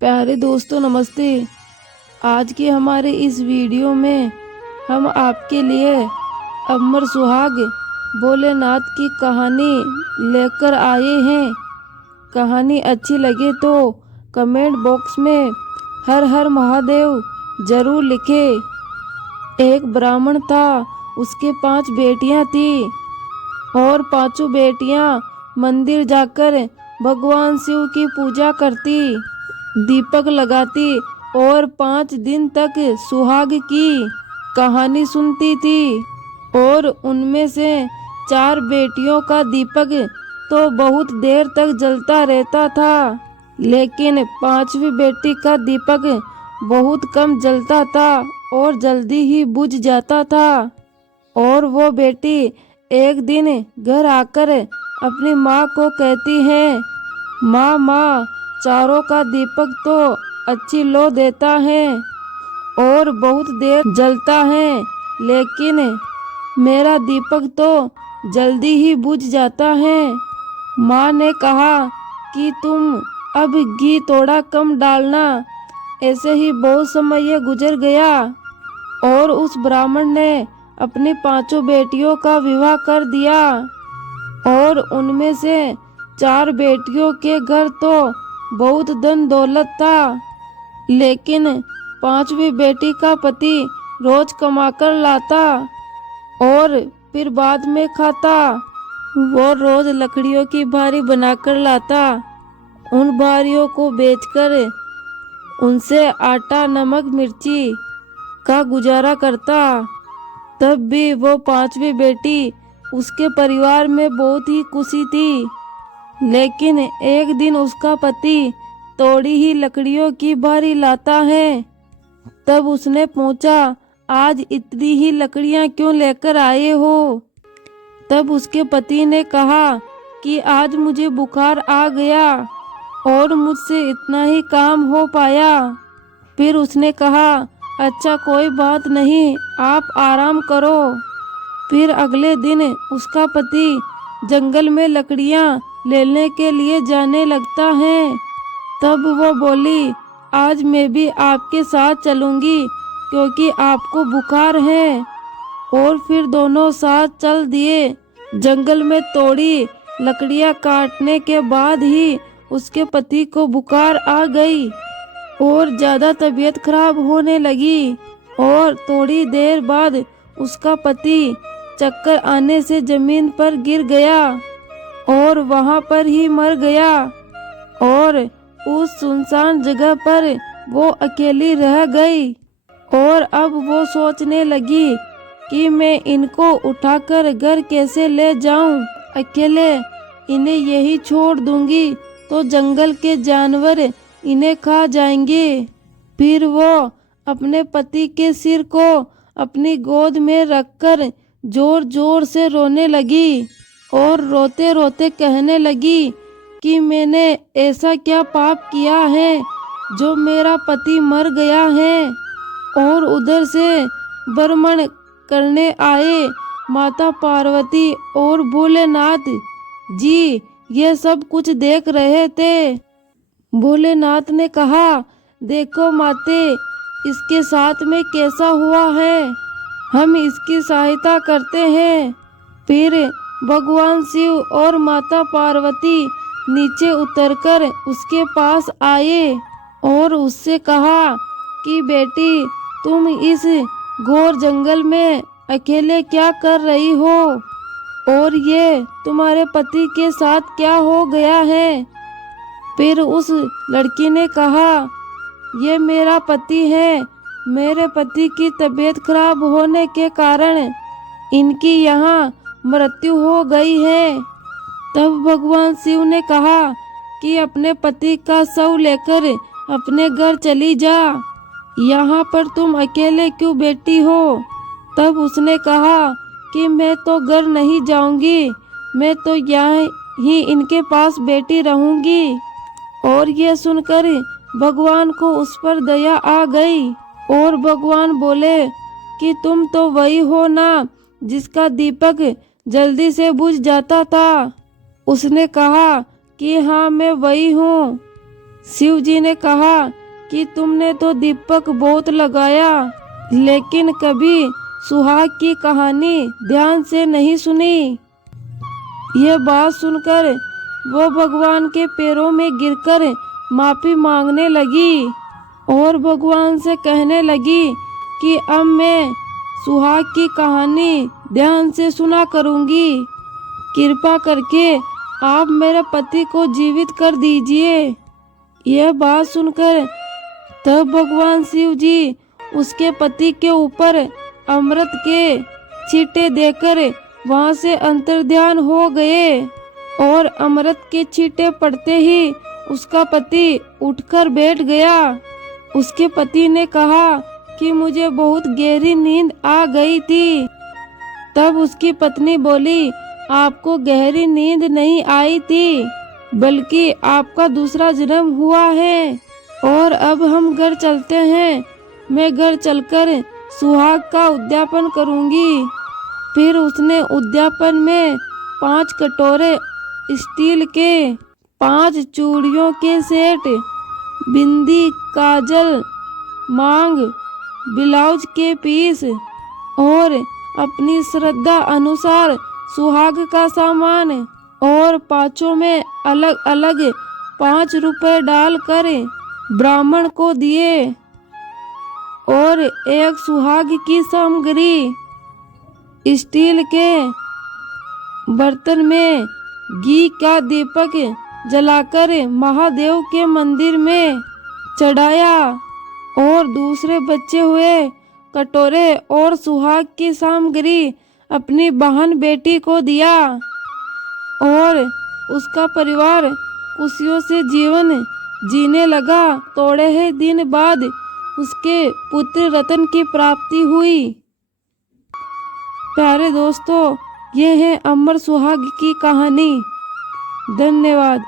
प्यारे दोस्तों नमस्ते। आज के हमारे इस वीडियो में हम आपके लिए अमर सुहाग भोलेनाथ की कहानी लेकर आए हैं। कहानी अच्छी लगे तो कमेंट बॉक्स में हर हर महादेव जरूर लिखें। एक ब्राह्मण था, उसके 5 बेटियां थी और 5 बेटियां मंदिर जाकर भगवान शिव की पूजा करती, दीपक लगाती और 5 दिन तक सुहाग की कहानी सुनती थी। और उनमें से 4 बेटियों का दीपक तो बहुत देर तक जलता रहता था, लेकिन 5वीं बेटी का दीपक बहुत कम जलता था और जल्दी ही बुझ जाता था। और वो बेटी एक दिन घर आकर अपनी माँ को कहती है, माँ माँ, चारों का दीपक तो अच्छी लो देता है और बहुत देर जलता है, लेकिन मेरा दीपक तो जल्दी ही बुझ जाता है। माँ ने कहा कि तुम अब घी थोड़ा कम डालना। ऐसे ही बहुत समय गुजर गया और उस ब्राह्मण ने अपनी 5 बेटियों का विवाह कर दिया और उनमें से 4 बेटियों के घर तो बहुत धन दौलत था, लेकिन 5वीं बेटी का पति रोज कमाकर लाता और फिर बाद में खाता। वो रोज लकड़ियों की भारी बनाकर लाता, उन भारियों को बेचकर उनसे आटा नमक मिर्ची का गुजारा करता। तब भी वो 5वीं बेटी उसके परिवार में बहुत ही खुशी थी, लेकिन एक दिन उसका पति तोड़ी ही लकड़ियों की भारी लाता है। तब उसने पूछा, आज इतनी ही लकड़ियां क्यों लेकर आए हो? तब उसके पति ने कहा कि आज मुझे बुखार आ गया और मुझसे इतना ही काम हो पाया। फिर उसने कहा, अच्छा कोई बात नहीं, आप आराम करो। फिर अगले दिन उसका पति जंगल में लकड़ियां लेने के लिए जाने लगता है। तब वो बोली, आज मैं भी आपके साथ चलूंगी क्योंकि आपको बुखार है। और फिर दोनों साथ चल दिए। जंगल में तोड़ी लकड़ियां काटने के बाद ही उसके पति को बुखार आ गई और ज़्यादा तबीयत खराब होने लगी और थोड़ी देर बाद उसका पति चक्कर आने से जमीन पर गिर गया और वहां पर ही मर गया। और उस सुनसान जगह पर वो अकेली रह गई और अब वो सोचने लगी कि मैं इनको उठाकर घर कैसे ले जाऊं। अकेले इन्हें यही छोड़ दूंगी तो जंगल के जानवर इन्हें खा जाएंगे। फिर वो अपने पति के सिर को अपनी गोद में रखकर जोर जोर से रोने लगी और रोते रोते कहने लगी कि मैंने ऐसा क्या पाप किया है जो मेरा पति मर गया है। और उधर से भ्रमण करने आए माता पार्वती और भोलेनाथ जी ये सब कुछ देख रहे थे। भोलेनाथ ने कहा, देखो माते, इसके साथ में कैसा हुआ है, हम इसकी सहायता करते हैं। फिर भगवान शिव और माता पार्वती नीचे उतरकर उसके पास आए और उससे कहा कि बेटी, तुम इस घोर जंगल में अकेले क्या कर रही हो और ये तुम्हारे पति के साथ क्या हो गया है? फिर उस लड़की ने कहा, ये मेरा पति है, मेरे पति की तबीयत खराब होने के कारण इनकी यहाँ मृत्यु हो गई है। तब भगवान शिव ने कहा कि अपने पति का शव लेकर अपने घर चली जा, यहाँ पर तुम अकेले क्यों बैठी हो? तब उसने कहा कि मैं तो घर नहीं जाऊंगी, मैं तो यहाँ ही इनके पास बैठी रहूंगी। और ये सुनकर भगवान को उस पर दया आ गई और भगवान बोले कि तुम तो वही हो ना जिसका दीपक जल्दी से बुझ जाता था। उसने कहा कि हाँ मैं वही हूँ। शिव जी ने कहा कि तुमने तो दीपक बहुत लगाया, लेकिन कभी सुहाग की कहानी ध्यान से नहीं सुनी। यह बात सुनकर वो भगवान के पैरों में गिरकर माफी मांगने लगी और भगवान से कहने लगी कि अब मैं सुहाग की कहानी ध्यान से सुना करूंगी। कृपा करके आप मेरे पति को जीवित कर दीजिए। यह बात सुनकर तब भगवान शिव जी उसके पति के ऊपर अमृत के छींटे देकर वहां से अंतर्ध्यान हो गए और अमृत के छींटे पड़ते ही उसका पति उठकर बैठ गया। उसके पति ने कहा कि मुझे बहुत गहरी नींद आ गई थी। तब उसकी पत्नी बोली, आपको गहरी नींद नहीं आई थी, बल्कि आपका दूसरा जन्म हुआ है और अब हम घर चलते हैं। मैं घर चलकर सुहाग का उद्यापन करूंगी। फिर उसने उद्यापन में 5 कटोरे स्टील के, 5 चूड़ियों के सेट, बिंदी, काजल, मांग, ब्लाउज के पीस और अपनी श्रद्धा अनुसार सुहाग का सामान और पाँचों में अलग अलग 5 रुपए डालकर ब्राह्मण को दिए और एक सुहाग की सामग्री स्टील के बर्तन में घी का दीपक जलाकर महादेव के मंदिर में चढ़ाया और दूसरे बचे हुए कटोरे और सुहाग की सामग्री अपनी बहन बेटी को दिया और उसका परिवार खुशियों से जीवन जीने लगा। थोड़े ही दिन बाद उसके पुत्र रतन की प्राप्ति हुई। प्यारे दोस्तों, ये है अमर सुहाग की कहानी। धन्यवाद।